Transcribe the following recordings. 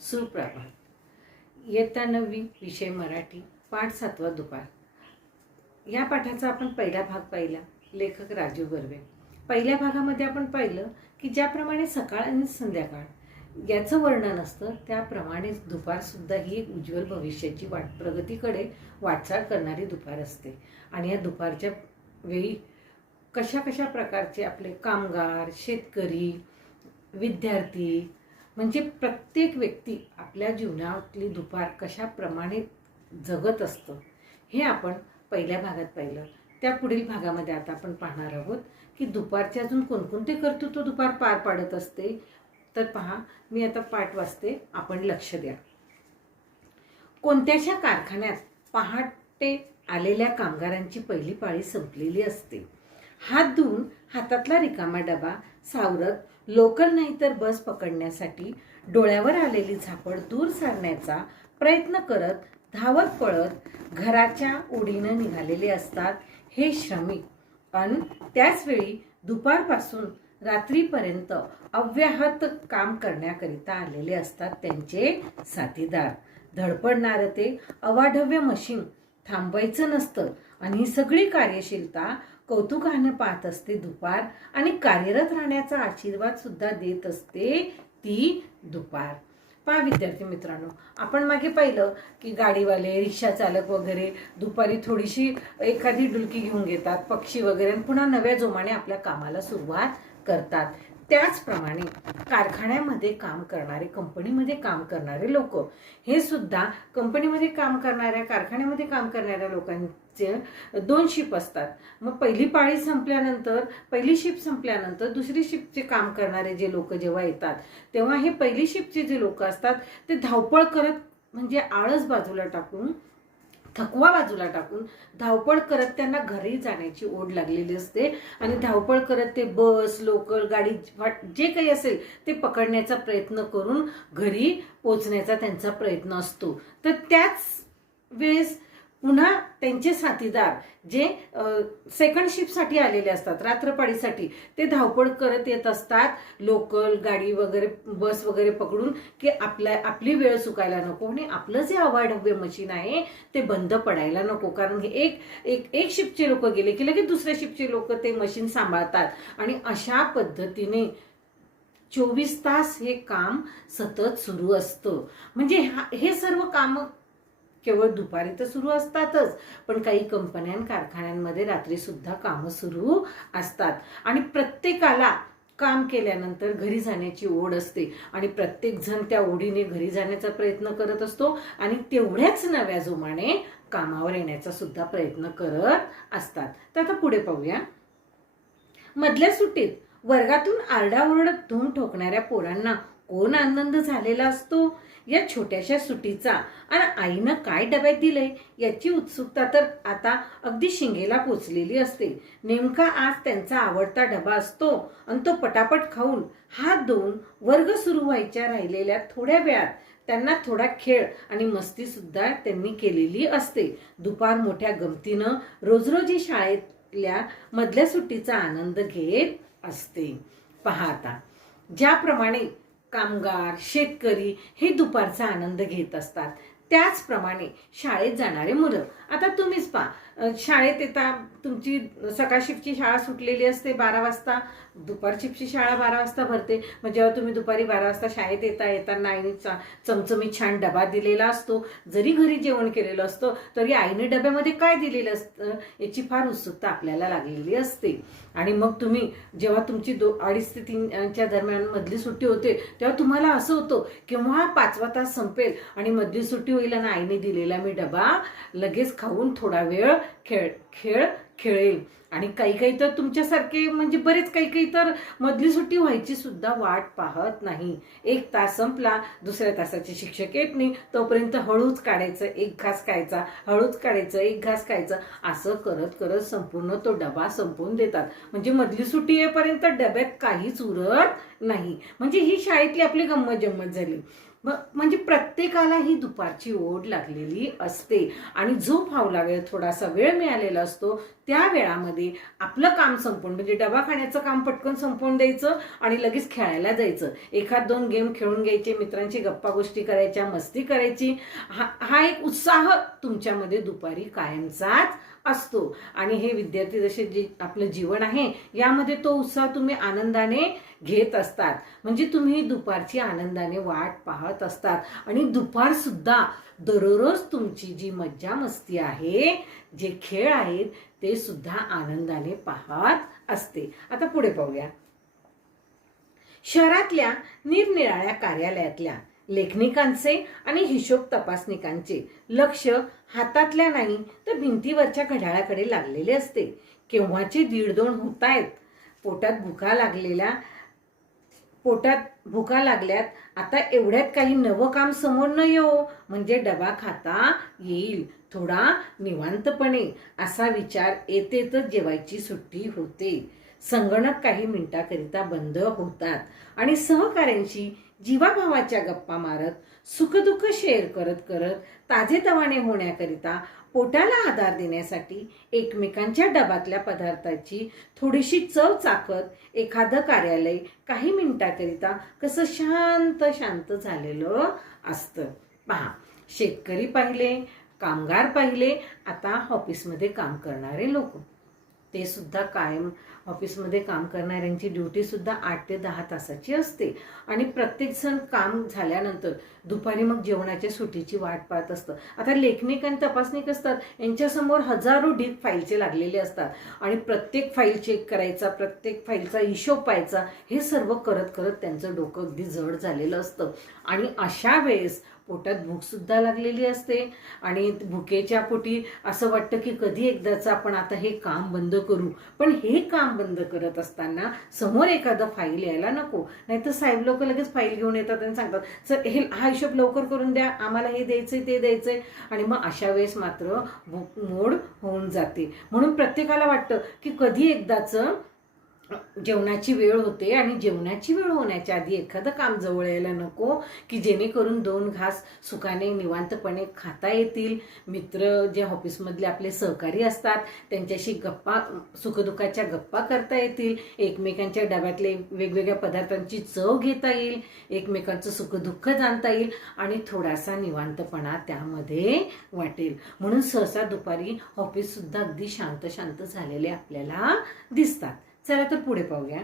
सुप्रभात. इयत्ता 9वी विषय मराठी पाठ 7 दुपार. या पाठाचा आपण पहिला भाग पाहिला. लेखक राजू बर्वे. पहिल्या भागामध्ये आपण पाहिलं की ज्याप्रमाणे सकाळ आणि संध्याकाळ याचं वर्णन असतं त्याप्रमाणेच दुपार सुद्धा ही एक उज्ज्वल भविष्याची प्रगतीकडे वाटचाल करणारी दुपार असते. आणि या दुपारच्या वेळी कशा कशा प्रकारचे आपले कामगार, शेतकरी, विद्यार्थी म्हणजे प्रत्येक व्यक्ती आपल्या जीवनातली दुपार कशाप्रमाणे जगत असतं हे आपण पहिल्या भागात पाहिलं. त्या पुढील भागामध्ये आता आपण पाहणार आहोत की दुपारचे अजून कोणकोणते कर्तृत्व दुपार पार पाडत असते. तर पहा, मी आता पाठ वाचते, आपण लक्ष द्या. कोणत्याशा कारखान्यात पहाटे आलेल्या कामगारांची पहिली पाळी संपलेली असते. हात धुवून हातातला रिकामा डबा सावरत लोकल नाही तर बस पकडण्यासाठी डोळ्यावर आलेली झापड दूर सारण्याचा प्रयत्न करत धावत पळत घराच्या ओढीनं निघालेले असतात हे श्रमिक. अन त्याच वेळी दुपारपासून रात्रीपर्यंत अव्याहत काम करण्याकरिता आलेले असतात त्यांचे साथीदार. धडपडणारं ते अवाढव्य मशीन थांबवायचं नसतं आणि ही सगळी कार्यशीलता कौतुकाने पाहत असते दुपार आणि कार्यरत राहण्याचा आशीर्वाद सुद्धा देत असते ती दुपार. पहा विद्यार्थी मित्रांनो, आपण मागे पाहिलं की गाडीवाले, रिक्षा चालक वगैरे दुपारी थोडीशी एखादी डुलकी घेऊन घेतात, पक्षी वगैरे, पुन्हा नव्या जोमाने आपल्या कामाला सुरुवात करतात. त्याचप्रमाणे कारखान्यामध्ये काम करणारे, कंपनीमध्ये काम करणारे लोक हे सुद्धा कंपनीमध्ये काम करणाऱ्या, कारखान्यामध्ये काम करणाऱ्या लोकांचे 2 शिफ्ट असतात. मग पहिली पाळी संपल्यानंतर, पहिली शिफ्ट संपल्यानंतर दुसरी शिफ्टचे काम करणारे जे लोक जेव्हा येतात तेव्हा हे पहिली शिफ्टचे जे लोक असतात ते धावपळ करत, म्हणजे आळस बाजूला टाकून, थकवा बाजूला टाकून धावपळ करत त्यांना घरी जाण्याची ओढ लागलेली असते आणि धावपळ करत ते बस, लोकल, गाडी जे काही असेल ते पकडण्याचा प्रयत्न करून घरी पोचण्याचा त्यांचा प्रयत्न असतो. तर त्याच वेळेस पुन्हा त्यांचे साथीदार जे सेकंड शिफ्टसाठी आलेले असतात, रात्रपाळीसाठी, ते धावपळ करत येत असतात लोकल, गाडी वगैरे, बस वगैरे पकडून की आपली वेळ चुकायला नको आणि आपलं जे अवाढव्य मशीन आहे ते बंद पडायला नको. कारण हे एक शिफ्टचे लोक गेले की लगेच दुसऱ्या शिफ्टचे लोक ते मशीन सांभाळतात आणि अशा पद्धतीने 24 तास हे काम सतत सुरू असतं. म्हणजे हे सर्व काम केवळ दुपारी तर सुरू असतातच, पण काही कंपन्या, कारखान्यांमध्ये रात्री सुद्धा कामं सुरू असतात. आणि प्रत्येकाला काम केल्यानंतर घरी जाण्याची ओढ असते आणि प्रत्येक जण त्या ओढीने घरी जाण्याचा प्रयत्न करत असतो आणि तेवढ्याच नव्या जोमाने कामावर येण्याचा सुद्धा प्रयत्न करत असतात. तर आता पुढे पाहूया. मधल्या सुट्टीत वर्गातून आरडाओरडत धूम ठोकणाऱ्या पोरांना कोण आनंद झालेला असतो या छोट्याशा सुट्टीचा. आणि आईनं काय डब्यात दिलंय याची उत्सुकता तर आता अगदी शिंगेला पोचलेली असते. नेमका आज त्यांचा आवडता डबा असतो आणि तो पटापट खाऊन हात धुवून वर्ग सुरू व्हायच्या राहिलेल्या थोड्या वेळात त्यांना थोडा खेळ आणि मस्ती सुद्धा त्यांनी केलेली असते. दुपार मोठ्या गमतीनं रोजरोजी शाळेतल्या मधल्या सुट्टीचा आनंद घेत असते. पहा आता, ज्याप्रमाणे कामगार, शेतकरी हे दुपारचा आनंद घेत असतात त्याचप्रमाणे शाळेत जाणारे मुलं. आता तुम्हीच पहा, शाळेत येता, तुमची सकाळ शिफ्टची शाळा सुटलेली असते 12 वाजता, दुपार शिफ्टची शाळा 12 वाजता भरते. मग जेव्हा तुम्ही दुपारी 12 वाजता शाळेत येताना आईने चमचमीत छान डबा दिलेला असतो. जरी घरी जेवण केलेलं असतं तरी आईने डब्यामध्ये काय दिलेलं असतं याची फार उत्सुकता आपल्याला लागलेली असते. आणि मग तुम्ही जेव्हा तुमची 2:30 ते 3च्या दरम्यान मधली सुट्टी होते तेव्हा तुम्हाला असं होतं केव्हा 5वा तास संपेल आणि मधली सुट्टी होईल आणि आईने दिलेला मी डबा लगेच खाऊन थोडा वेळ खेळेल. आणि काही तर तुमच्यासारखे, म्हणजे बरेच काही तर मधली सुट्टी व्हायची सुद्धा वाट पाहत नाही. 1 तास संपला, दुसऱ्या तासाचे शिक्षक येत नाही तोपर्यंत हळूच काढायचं, 1 घास खायचा, हळूच काढायचं, 1 घास खायचं, असं करत करत संपूर्ण तो डबा संपवून देतात. म्हणजे मधली सुट्टी येईपर्यंत डब्यात काहीच उरत नाही. म्हणजे ही शाळेतली आपली गंमत जम्मत झाली. म्हणजे प्रत्येकाला ही दुपारची ओढ लागलेली असते आणि जो फावला वेळ, थोडासा वेळ मिळालेला असतो त्या वेळामध्ये दिवसामध्ये आपलं काम संपवून म्हणजे डबा खाण्याचं काम पटकन संपवून द्यायचं आणि लगेच खेळायला जायचं. एखाद दोन गेम खेळून घ्यायचे, मित्रांची गप्पा गोष्टी करायच्या, मस्ती करायची. हा एक उत्साह तुमच्यामध्ये दुपारी कायमचाच असतो. आणि हे विद्यार्थी जसे जे आपलं जीवन आहे यामध्ये तो उत्साह तुम्ही आनंदाने घेत असतात. म्हणजे तुम्ही दुपारची आनंदाने वाट पाहत असतात आणि दुपार सुद्धा दररोज तुमची जी मज्जा मस्ती आहे, जे खेळ आहेत ते सुद्धा आनंदाने पाहत असते. आता पुढे पाहूया. शहरातल्या निरनिराळ्या कार्यालयातल्या लेखनिकांचे आणि हिशोब तपासनिकांचे लक्ष हातातल्या नाही तर भिंतीवरच्या घड्याळाकडे लागलेले असते. केव्हाचे 1:30 होत आहेत. पोटात भुका लागल्यात. आता एवढ्यात काही नवं काम समोर न येऊ म्हणजे डबा खाता येईल थोडा निवांतपणे असा विचार येतेतच जेवायची सुट्टी होते. संगणक काही मिनिटाकरिता बंद होतात आणि सहकाऱ्यांशी जीवाभावाच्या गप्पा मारत सुखदुःख शेअर करत करत ताजेतवाने होण्याकरिता पोटाला आधार देण्यासाठी एकमेकांच्या डबातल्या पदार्थाची थोडीशी चव चाकत एखादं कार्यालय काही मिनिटाकरिता कसं शांत शांत झालेलं असतं. पहा, शेतकरी पाहिले, कामगार पाहिले, आता ऑफिसमध्ये काम करणारे लोक, ते सुद्धा कायम ऑफिसमध्ये काम करणाऱ्यांची ड्युटी सुद्धा 8 ते 10 तासाची असते. आणि प्रत्येक जण काम झाल्यानंतर दुपारी मग जेवणाच्या सुट्टीची वाट पाहत असतं. आता लेखनिक आणि तपासनिक असतात, यांच्यासमोर हजारो ढीग फाईलचे लागलेले असतात आणि प्रत्येक फाईल चेक करायचा, प्रत्येक फाईलचा हिशोब पाहायचा, हे सर्व करत करत त्यांचं डोकं अगदी जड झालेलं असतं. आणि अशा वेळेस पोटात भूक सुद्धा लागलेली असते आणि भुकेच्या पोटी असं वाटतं की कधी एकदाच आपण आता हे काम बंद करू. पण हे काम बंद करत असताना समोर एखादं फाईल यायला नको, नाहीतर साहेब लोक लगेच फाईल घेऊन येतात आणि सांगतात सर हे हा हिशोब लवकर करून द्या, आम्हाला हे द्यायचंय ते द्यायचंय. आणि मग अशा वेळेस मात्र भूक मोड होऊन जाते. म्हणून प्रत्येकाला वाटतं की कधी एकदाच जेवणाची वेळ होते आणि जेवणाची वेळ होण्याच्या आधी एखादं काम जवळ यायला नको की जेणेकरून 2 घास सुखाने निवांतपणे खाता येतील. मित्र जे ऑफिसमधले आपले सहकारी असतात त्यांच्याशी गप्पा सुखदुःखाच्या गप्पा करता येतील, एकमेकांच्या डब्यातले वेगवेगळ्या पदार्थांची चव घेता येईल, एकमेकांचं सुखदुःख जाणता येईल आणि थोडासा निवांतपणा त्यामध्ये वाटेल. म्हणून सहसा दुपारी ऑफिस सुद्धा अगदी शांत शांत झालेले आपल्याला दिसतात. चला तर पुढे पाहूया.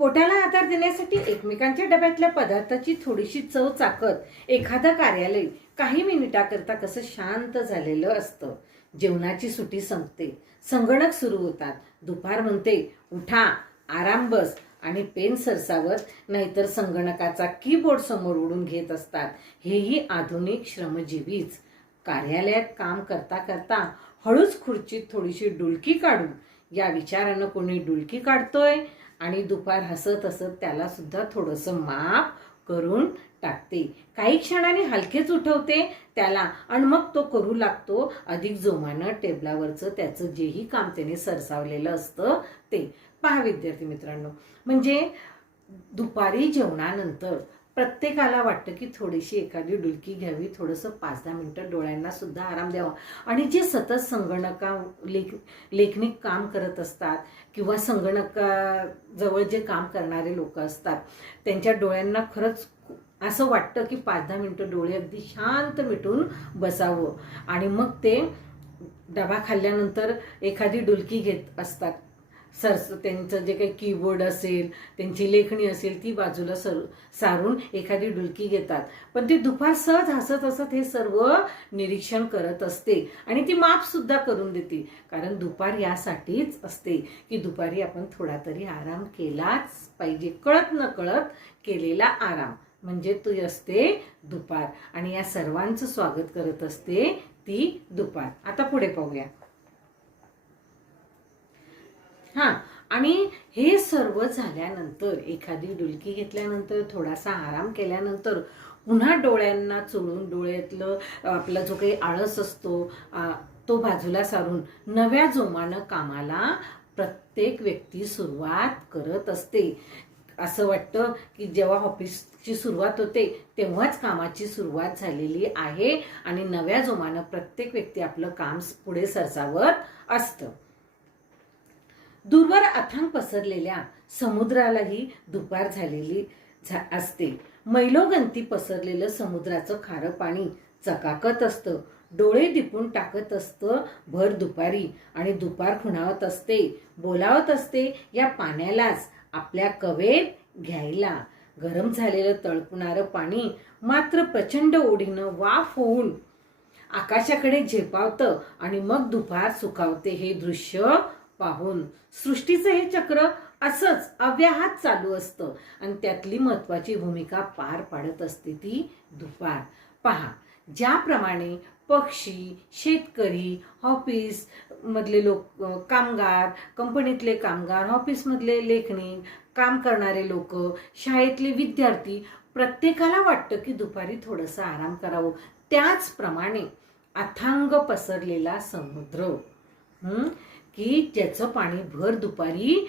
पोटाला आधार देण्यासाठी एकमेकांच्या डब्यातल्या पदार्थाची थोडीशी चव चाकत एखादं कार्यालय काही मिनिटाकरता कसं शांत झालेलं असतं. जेवणाची सुट्टी संपते, संगणक सुरू होतात, दुपार म्हणते उठा, आराम बस आणि पेन सरसावत नाहीतर संगणकाचा कीबोर्ड समोर ओढून घेत असतात. हेही आधुनिक श्रमजीवीच. कार्यालयात काम करता करता हळूच खुर्चीत थोडीशी डुलकी काढू या विचारानं कोणी डुलकी काढतोय आणि दुपार हसत हसत त्याला सुद्धा थोडंसं माफ करून टाकते. काही क्षणाने हलकेच उठवते त्याला आणि मग तो करू लागतो अधिक जोमानं टेबलावरचं त्याचं जेही काम त्याने सरसावलेलं असतं ते. पहा विद्यार्थी मित्रांनो, म्हणजे दुपारी जेवणानंतर प्रत्येकाला वाटतं की थोडीशी एखादी डुलकी घ्यावी, थोडंसं 5-10 मिनिटं डोळ्यांना सुद्धा आराम द्यावा. आणि जे सतत लेखनिक काम करत असतात किंवा संगणकाजवळ जे काम करणारे लोक असतात त्यांच्या डोळ्यांना खरंच असं वाटतं की 5-10 मिनिटं डोळे अगदी शांत मिटून बसावं आणि मग ते डबा खाल्ल्यानंतर एखादी डुलकी घेत असतात. त्यांचं जे काही कीबोर्ड असेल, त्यांची लेखणी असेल ती बाजूला सारून एखादी डुलकी घेतात. पण ती दुपार सहज हसत हसत हे सर्व निरीक्षण करत असते आणि ती माफ सुद्धा करून देते. कारण दुपार यासाठीच असते की दुपारी आपण थोडा तरी आराम केलाच पाहिजे. कळत न कळत केलेला आराम म्हणजे ती असते दुपार आणि या सर्वांचं स्वागत करत असते ती दुपार. आता पुढे पाहूया. आणि हे सर्व झाल्यानंतर एखादी डुलकी घेतल्यानंतर थोडासा आराम केल्यानंतर पुन्हा डोळ्यांना चोळून डोळ्यातलं आपला जो काही आळस असतो तो बाजूला सारून नव्या जोमानं कामाला प्रत्येक व्यक्ती सुरुवात करत असते. असं वाटतं की जेव्हा ऑफिसची सुरुवात होते तेव्हाच कामाची सुरुवात झालेली आहे आणि नव्या जोमानं प्रत्येक व्यक्ती आपलं काम पुढे सरसावत असतं. दूरवर अथांग पसरलेल्या समुद्रालाही दुपार झालेली असते. मैलोगंती पसरलेलं समुद्राचं खारं पाणी चकाकत असतं, डोळे दिपून टाकत असतं भर दुपारी आणि दुपार खुणावत असते, बोलावत असते या पाण्यालाच आपल्या कवेत घ्यायला. गरम झालेलं तळपणारं पाणी मात्र प्रचंड ओढीनं वाफ होऊन आकाशाकडे झेपावतं आणि मग दुपार सुखावते. हे दृश्य पाहून सृष्टीचं हे चक्र असंच अव्याहत चालू असतं आणि त्यातली महत्वाची भूमिका पार पाडत असते ती दुपार. पहा, ज्याप्रमाणे पक्षी, शेतकरी, ऑफिस मधले लोक, कामगार, कंपनीतले कामगार, ऑफिस मधले लेखणी काम करणारे लोक, शाळेतले विद्यार्थी, प्रत्येकाला वाटतं की दुपारी थोडंसं आराम करावं. त्याचप्रमाणे अथांग पसरलेला समुद्र की ज्याचं पाणी भर दुपारी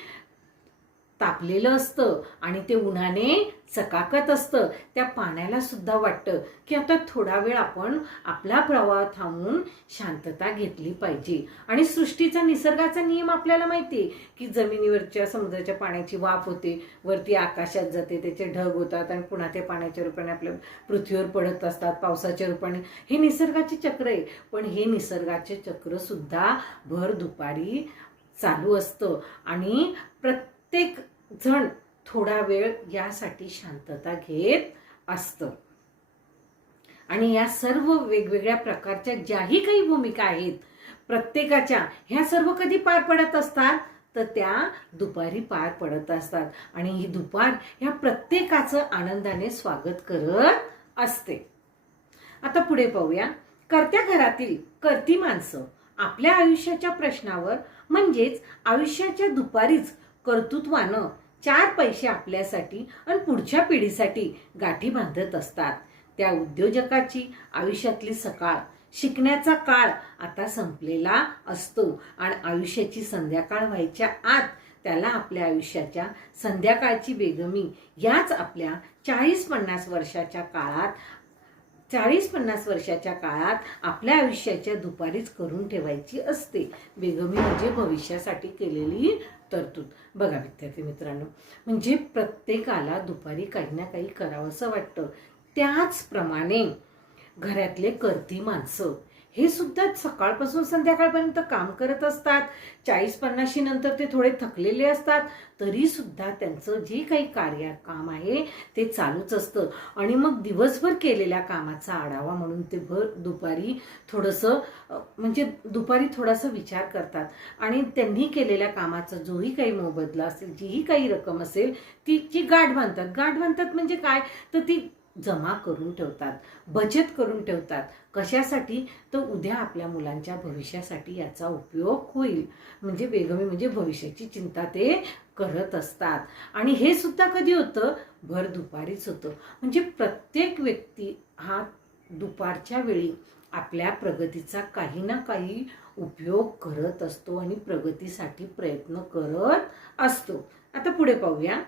तापलेलं असतं आणि ते उन्हाने चकाकत असतं, त्या पाण्याला सुद्धा वाटतं की आता थोडा वेळ आपण आपला प्रवाह थांबवून शांतता घेतली पाहिजे. आणि सृष्टीचा, निसर्गाचा नियम आपल्याला माहिती आहे की जमिनीवरच्या समुद्राच्या पाण्याची वाफ होते, वरती आकाशात जाते, त्याचे ढग होतात आणि पुन्हा ते पाण्याच्या रूपाने आपल्या पृथ्वीवर पडत असतात, पावसाच्या रूपाने. हे निसर्गाचे चक्र आहे. पण हे निसर्गाचे चक्र सुद्धा भर दुपारी चालू असतं आणि प्रत्येक जण थोडा वेळ यासाठी शांतता घेत असतं. आणि या सर्व वेगवेगळ्या प्रकारच्या ज्याही काही भूमिका आहेत प्रत्येकाच्या, ह्या सर्व कधी पार पडत असतात तर त्या दुपारी पार पडत असतात. आणि ही दुपार ह्या प्रत्येकाचं आनंदाने स्वागत करत असते. आता पुढे पाहूया. कर्त्या घरातील कर्ती माणसं आपल्या आयुष्याच्या प्रश्नावर म्हणजेच आयुष्याच्या दुपारीच कर्तृत्वानं 4 पैसे आपल्यासाठी आणि पुढच्या पिढीसाठी गाठी बांधत असतात. त्या उद्योजकाची आयुष्यातली सकाळ, शिकण्याचा काळ आता संपलेला असतो आणि आयुष्याची संध्याकाळ व्हायच्या आत त्याला आपल्या आयुष्याच्या संध्याकाळची बेगमी याच आपल्या 40-50 वर्षाच्या काळात आपल्या आयुष्याच्या दुपारीच करून ठेवायची असते. बेगमी म्हणजे भविष्यासाठी केलेली तरतूद. बघा विद्यार्थी मित्रांनो, म्हणजे प्रत्येकाला दुपारी काही ना काही करावंसं वाटतं. त्याचप्रमाणे घरातले कर्ती माणसं हे सुद्धा सकाळपासून संध्याकाळपर्यंत काम करत असतात. 40-50 नंतर ते थोडे थकलेले असतात, तरी सुद्धा त्यांचं जे काही काम आहे ते चालूच असतं. आणि मग दिवसभर केलेल्या कामाचा आढावा म्हणून ते दुपारी थोडासा विचार करतात आणि त्यांनी केलेल्या कामाचा जोही काही मोबदला असेल, जीही काही रक्कम असेल तिची गाठ बांधतात म्हणजे काय, तर ती जमा करून ठेवतात, बचत करून ठेवतात. कशासाठी, तर उद्या आपल्या मुलांच्या भविष्यासाठी याचा उपयोग होईल. म्हणजे बेगमी म्हणजे भविष्याची चिंता ते करत असतात. आणि हे सुद्धा कधी होतं, भर दुपारीच होतं. म्हणजे प्रत्येक व्यक्ती हा दुपारच्या वेळी आपल्या प्रगतीचा काही ना काही उपयोग करत असतो आणि प्रगतीसाठी प्रयत्न करत असतो. आता पुढे पाहूया.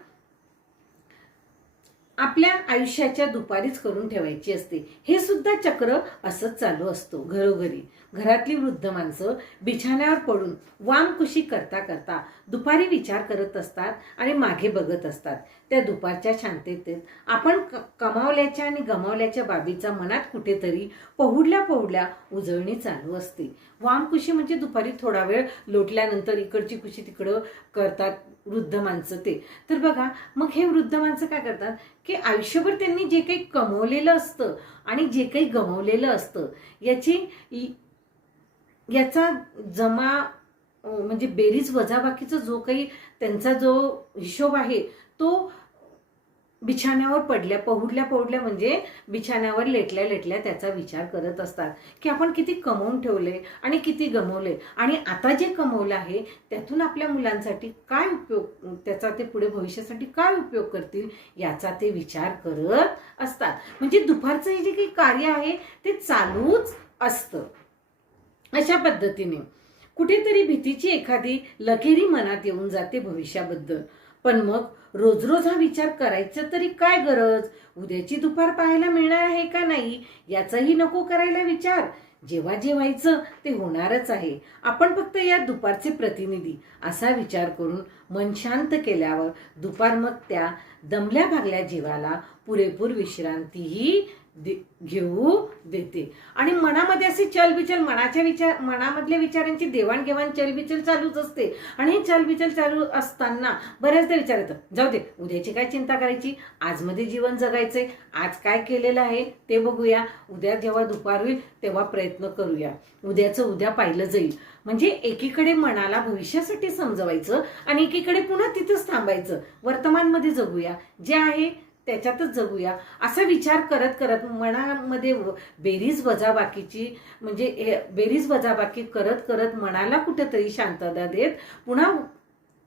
आपल्या आयुष्याच्या दुपारीच करून ठेवायची असते. हे सुद्धा चक्र असंच चालू असतो. घरोघरी घरातली वृद्ध माणसं बिछाण्यावर पडून वामकुशी करता करता दुपारी विचार करत असतात आणि मागे बघत असतात. त्या दुपारच्या शांततेत आपण कमावल्याच्या आणि गमावल्याच्या बाबीचा मनात कुठेतरी पहुडल्या उजळणी चालू असते. वामकुशी म्हणजे दुपारी थोडा वेळ लोटल्यानंतर इकडची कुशी तिकडं करतात वृद्ध माणसं ते. तर बघा, मग हे वृद्ध माणसं काय करतात की आयुष्यभर त्यांनी जे काही कमवलेलं असतं आणि जे काही गमावलेलं असतं याचा जमा म्हणजे बेरीज वजाबाकीचा जो काही त्यांचा जो हिशोब आहे तो बिछाण्यावर पहुडल्या म्हणजे बिछाण्यावर लेटल्या त्याचा विचार करत असतात की आपण किती कमवून ठेवले आणि किती गमावले आणि आता जे कमवलं आहे त्यातून आपल्या मुलांसाठी काय उपयोग, त्याचा ते पुढे भविष्यासाठी काय उपयोग करतील याचा ते विचार करत असतात. म्हणजे दुपारचं हे जे काही कार्य आहे ते चालूच असतं. अशा पद्धतीने कुठेतरी भीतीची एखादी लकेरी मनात येऊन जाते भविष्याबद्दल. पण मग रोज रोज हा विचार करायचा तरी काय गरज? उद्याची दुपार पाहायला मिळणार आहे का नाही याचाही नको करायला विचार. जेव्हा जे व्हायचं ते होणारच आहे. आपण फक्त या दुपारचे प्रतिनिधी असा विचार करून मन शांत केल्यावर दुपार मग त्या दमल्या भागल्या जीवाला पुरेपूर विश्रांतीही घेऊ देते. आणि मनामध्ये असे चलबिचल मनामधल्या विचारांची देवाणघेवाण चलबिचल चालूच असते. आणि हे चलबिचल चालू असताना बऱ्याचदा विचार येतं, जाऊ दे, उद्याची काय चिंता करायची, आजमध्ये जीवन जगायचंय, आज काय केलेलं आहे ते बघूया, उद्या जेव्हा दुपार होईल तेव्हा प्रयत्न करूया, उद्याचं उद्या पाहिलं जाईल. म्हणजे एकीकडे मनाला भविष्यासाठी समजवायचं आणि एकीकडे पुन्हा तिथंच थांबायचं. वर्तमानमध्ये जगूया, जे आहे त्याच्यातच जगूया असा विचार करत करत मनामध्ये बेरीज वजाबाकी करत करत मनाला कुठेतरी शांतता देत पुन्हा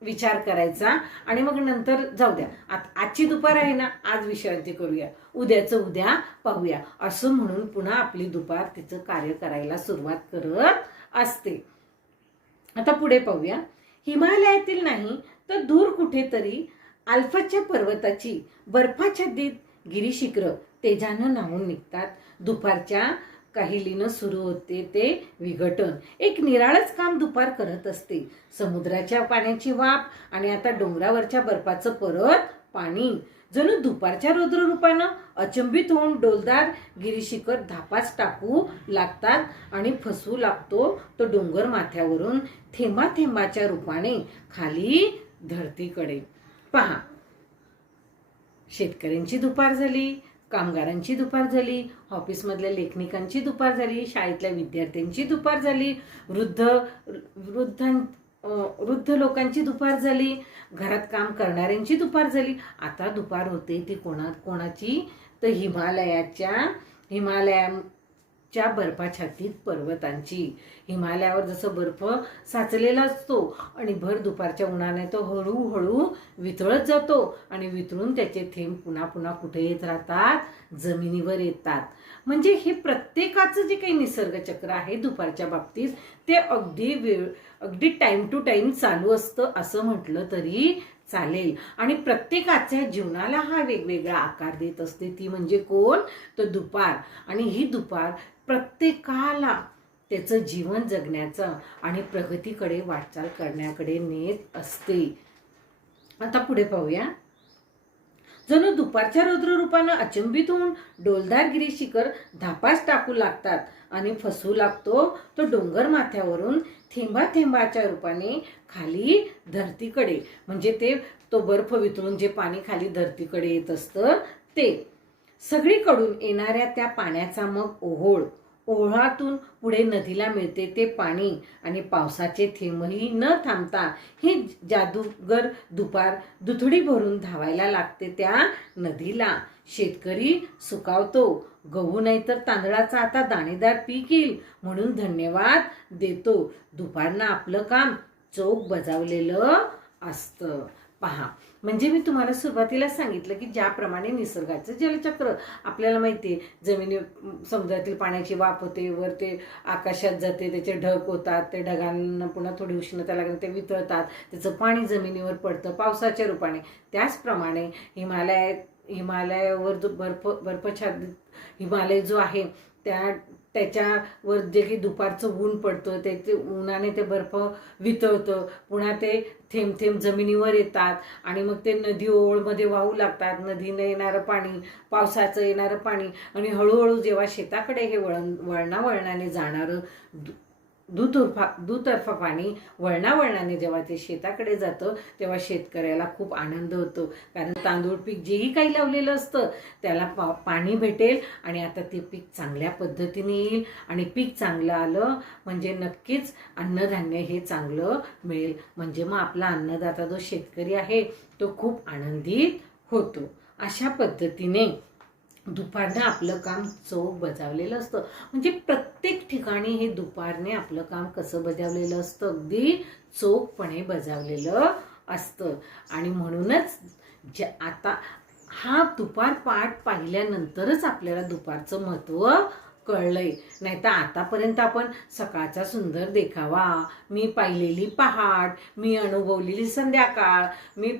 विचार करायचा. आणि मग नंतर जाऊ द्या, आजची दुपार आहे ना, आज विश्रांती करूया, उद्याचं उद्या पाहूया असं म्हणून पुन्हा आपली दुपार तिचं कार्य करायला सुरुवात करत असते. आता पुढे पाहूया. हिमालयातील नाही तर दूर कुठेतरी अल्फाच्या पर्वताची बर्फाच्छादित गिरीशिखर तेजानं न्हावून निघतात. दुपारच्या काहिलीनं सुरू होते ते विघटन. एक निराळच काम दुपार करत असते. समुद्राच्या पाण्याची वाफ आणि आता डोंगरावरच्या बर्फाचं परत पाणी जणू दुपारच्या रौद्ररूपानं अचंबित होऊन डोलदार गिरीशिखर धापाच टाकू लागतात आणि फसवू लागतो तो डोंगर माथ्यावरून थेंबा थेंबाच्या रूपाने खाली धरतीकडे. पहा, शेतकऱ्यांची दुपार झाली, कामगारांची दुपार झाली, ऑफिसमधल्या लेखनिकांची दुपार झाली, शाळेतल्या विद्यार्थ्यांची दुपार झाली, वृद्ध लोकांची दुपार झाली, घरात काम करणाऱ्यांची दुपार झाली. आता दुपार होते ती कोणाची तर हिमालयाच्या बर्फाच्छादित पर्वतांची. हिमालयावर जसं बर्फ साचलेला असतो आणि भर दुपारच्या उन्हाने तो हळूहळू वितळत जातो आणि वितळून त्याचे थेंब पुन्हा पुन्हा कुठे येत राहतात, जमिनीवर येतात. म्हणजे हे प्रत्येकाचं जे काही निसर्ग चक्र आहे दुपारच्या बाबतीत ते अगदी टाइम टू टाइम चालू असतं असं म्हटलं तरी चालेल. आणि प्रत्येकाच्या जीवनाला हा वेगवेगळा आकार देत असते. ती म्हणजे कोण तर दुपार. आणि ही दुपार प्रत्येकाला त्याचं जीवन जगण्याचं आणि प्रगतीकडे वाटचाल करण्याकडे नेत असते. आता पुढे पाहूया. जणू दुपारच्या रौद्ररूपानं अचंबित होऊन डोलदार गिरीशिखर धापास टाकू लागतात आणि फसवू लागतो तो डोंगर माथ्यावरून थेंबा थेंबाच्या रूपाने खाली धरतीकडे. म्हणजे तो बर्फ वितळून जे पाणी खाली धरतीकडे येत असतं ते. सगळीकडून येणाऱ्या त्या पाण्याचा मग ओहोळातून पुढे नदीला मिळते ते पाणी आणि पावसाचे थेंबही न थांबता ही जादूगर दुपार दुथडी भरून धावायला लागते त्या नदीला. शेतकरी सुकावतो, गहू नाही तर तांदळाचा आता दाणेदार पीक येईल म्हणून धन्यवाद देतो. दुपारनं आपलं काम चोख बजावलेलं असतं. पहा, म्हणजे मी तुम्हाला सुरुवातीला सांगितलं की ज्याप्रमाणे निसर्गाचं जलचक्र आपल्याला माहिती आहे, समुद्रातील पाण्याची वाफ होते, वर ते आकाशात जाते, त्याचे ढग होतात, ते ढगांना पुन्हा थोडी उष्णता लागली ते वितळतात, त्याचं पाणी जमिनीवर पडतं पावसाच्या रूपाने. त्याचप्रमाणे हिमालयावर जो बर्फाच्छादित हिमालय जो आहे त्याच्यावर जे काही दुपारचं ऊन पडतं ते उन्हाने ते बर्फ वितळतं, पुन्हा ते थेंब थेंब जमिनीवर येतात आणि मग ते नदी ओळमध्ये वाहू लागतात. नदीनं येणारं पाणी, पावसाचं येणारं पाणी आणि हळूहळू जेव्हा शेताकडे हे वळणाने जाणारं दुतर्फा पाणी वळणाने जेव्हा ते शेताकडे जातं तेव्हा शेतकऱ्याला खूप आनंद होतो. कारण तांदूळ पीक जेही काही लावलेलं असतं त्याला पाणी भेटेल आणि आता ते पीक चांगल्या पद्धतीने येईल. आणि पीक चांगलं आलं म्हणजे नक्कीच अन्नधान्य हे चांगलं मिळेल. म्हणजे मग आपला अन्नदाता जो शेतकरी आहे तो खूप आनंदित होतो. अशा पद्धतीने दुपारनं आपलं काम चोख बजावलेलं असतं. म्हणजे प्रत्येक ठिकाणी हे दुपारने आपलं काम कसं बजावलेलं असतं, अगदी चोखपणे बजावलेलं असतं. आणि म्हणूनच आता हा दुपार पाठ पाहिल्यानंतरच आपल्याला दुपारचं महत्त्व कळलंय. नाही तर आतापर्यंत आपण सकाळचा सुंदर देखावा, मी पाहिलेली पहाट, मी अनुभवलेली संध्याकाळ, मी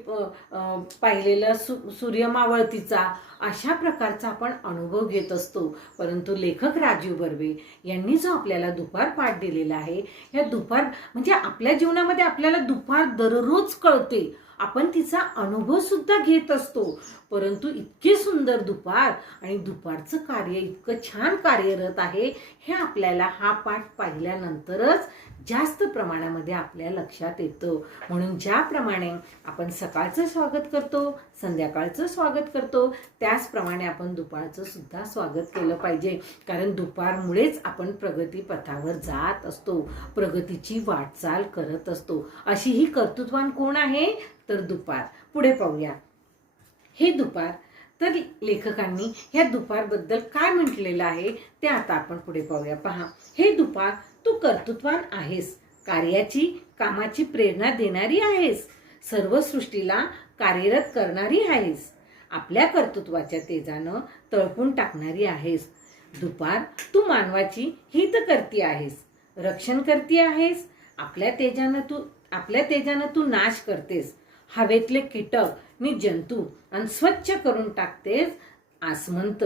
पाहिलेला सूर्य मावळतीचा, अशा प्रकारचा आपण अनुभव घेत असतो. परंतु लेखक राजीव बर्वे यांनी जो आपल्याला दुपार पाठ दिलेला आहे, या दुपार म्हणजे आपल्या जीवनामध्ये आपल्याला दुपार दररोज कळते, आपण तिचा अनुभव सुद्धा घेत असतो. परंतु इतके सुंदर दुपार आणि दुपारचं कार्य इतकं छान कार्यरत आहे, हे आपल्याला हा पाठ पाहिल्यानंतरच जास्त प्रमाणामध्ये आपल्या लक्षात येतं. म्हणून ज्याप्रमाणे आपण सकाळचं स्वागत करतो, संध्याकाळचं स्वागत करतो, त्याचप्रमाणे आपण दुपारचं सुद्धा स्वागत केलं पाहिजे. कारण दुपारमुळेच आपण प्रगती पथावर जात असतो, प्रगतीची वाटचाल करत असतो. अशी ही कर्तृत्वान कोण आहे तर दुपार. पुढे पाहूया. हे दुपार, तर लेखकांनी ह्या दुपारबद्दल काय म्हटलेलं आहे ते आता आपण पुढे पाहूया. पहा, हे दुपार तू कर्तृत्वान आहेस, कार्याची कामाची प्रेरणा देणारी आहेस, सर्व सृष्टीला कार्यरत करणारी आहेस, आपल्या कर्तृत्वाच्या तेजानं तळपून टाकणारी आहेस. दुपार तू मानवाची हित करती आहेस, रक्षण करती आहेस, आपल्या तेजानं तू नाश करतेस, हवेतले कीटक नि जंतू आणि स्वच्छ करून टाकतेस आसमंत.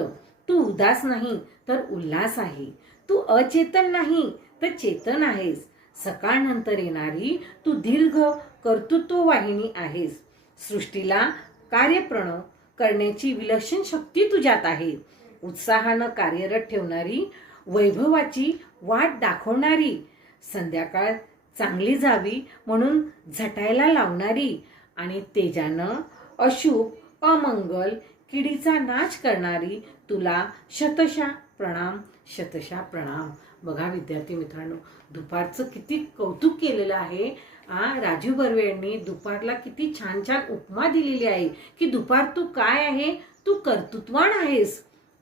तू उदास नाही तर उल्हास आहे, तू अचेतन नाही तर चेतन आहेस, सकाळ नंतर येणारी तू दीर्घ कर्तृत्व वाहिनी आहेस, सृष्टीला कार्यप्रणव करण्याची विलक्षण शक्ती तुझ्यात आहे, उत्साहानं कार्यरत ठेवणारी, वैभवाची वाट दाखवणारी, संध्याकाळ चांगली जावी म्हणून झटायला लावणारी आणि तेजानं अशुभ अमंगल किडीचा नाश करणारी तुला शतशः प्रणाम, शतशः प्रणाम. बघा विद्यार्थी मित्रांनो, दुपारचं किती कौतुक केलेलं आहे. राजीव बर्वे यांनी दुपारला किती छान छान उपमा दिलेली आहे की दुपार तू काय आहे, तू कर्तृत्वान आहेस,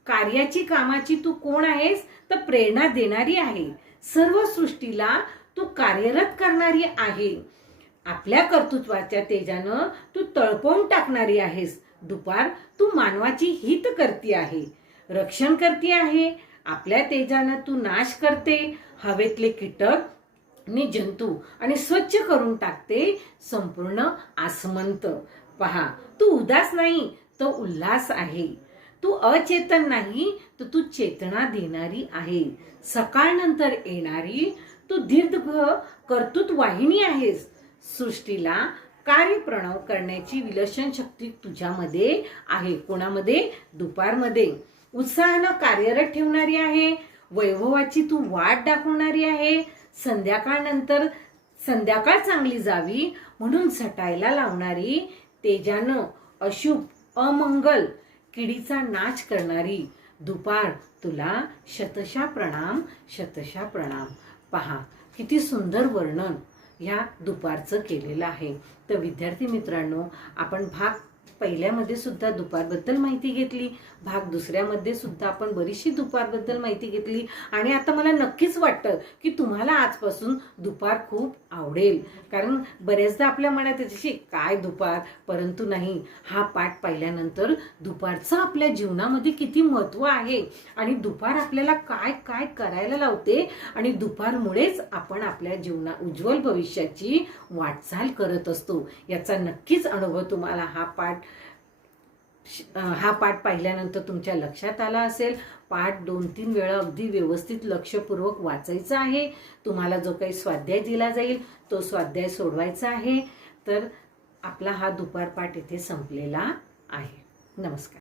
कार्याची कामाची तू कोण आहेस तर प्रेरणा देणारी आहे, सर्व सृष्टीला तू कार्यरत करणारी आहे, आपल्या कर्तृत्वाच्या तेजानं तू तळपवून टाकणारी आहेस. दुपार तू मानवाची हित करती आहे, रक्षण करती आहे, आपल्या तेजानं तू नाश करते, हवेतले कीटक नि जंतू आणि स्वच्छ करून टाकते संपूर्ण आसमंत. पहा, तू उदास नाही तर उल्हास आहे, तू अचेतन नाही तर तू चेतना देणारी आहे, सकाळ नंतर येणारी तू दीर्घ कर्तृत्व वाहिनी आहेस, सृष्टीला कार्यप्रणव करण्याची विलक्षण शक्ती तुझ्यामध्ये आहे. कोणामध्ये? दुपारमध्ये. उत्साहानं कार्यरत ठेवणारी आहे, वैभवाची तू वाट दाखवणारी आहे, संध्याकाळ चांगली जावी म्हणून झटायला लावणारी, तेजानं अशुभ अमंगल किडीचा नाश करणारी. दुपार तुला शतशः प्रणाम, शतशः प्रणाम. पहा, किती सुंदर वर्णन या दुपारचं केलेलं आहे. तर विद्यार्थी मित्रांनो, आपण भाग पहिल्यामध्ये सुद्धा दुपारबद्दल माहिती घेतली, भाग दुसऱ्यामध्ये सुद्धा आपण बरीचशी दुपारबद्दल माहिती घेतली आणि आता मला नक्कीच वाटतं की तुम्हाला आजपासून दुपार खूप आवडेल. कारण बऱ्याचदा आपल्या मनात त्याच्याशी काय दुपार, परंतु नाही, हा पाठ पाहिल्यानंतर दुपारचं आपल्या जीवनामध्ये किती महत्त्व आहे आणि दुपार आपल्याला काय काय करायला लावते आणि दुपारमुळेच आपण आपल्या उज्ज्वल भविष्याची वाटचाल करत असतो, याचा नक्कीच अनुभव तुम्हाला हा पाठ पाहिल्यानंतर तुमच्या लक्षात आला असेल. पाठ 2-3 वेळा अगदी व्यवस्थित लक्षपूर्वक वाचायचा आहे. तुम्हाला जो काही स्वाध्याय दिला जाईल तो स्वाध्याय सोडवायचा आहे. तर आपला हा दुपार पाठ इथे संपलेला आहे. नमस्कार.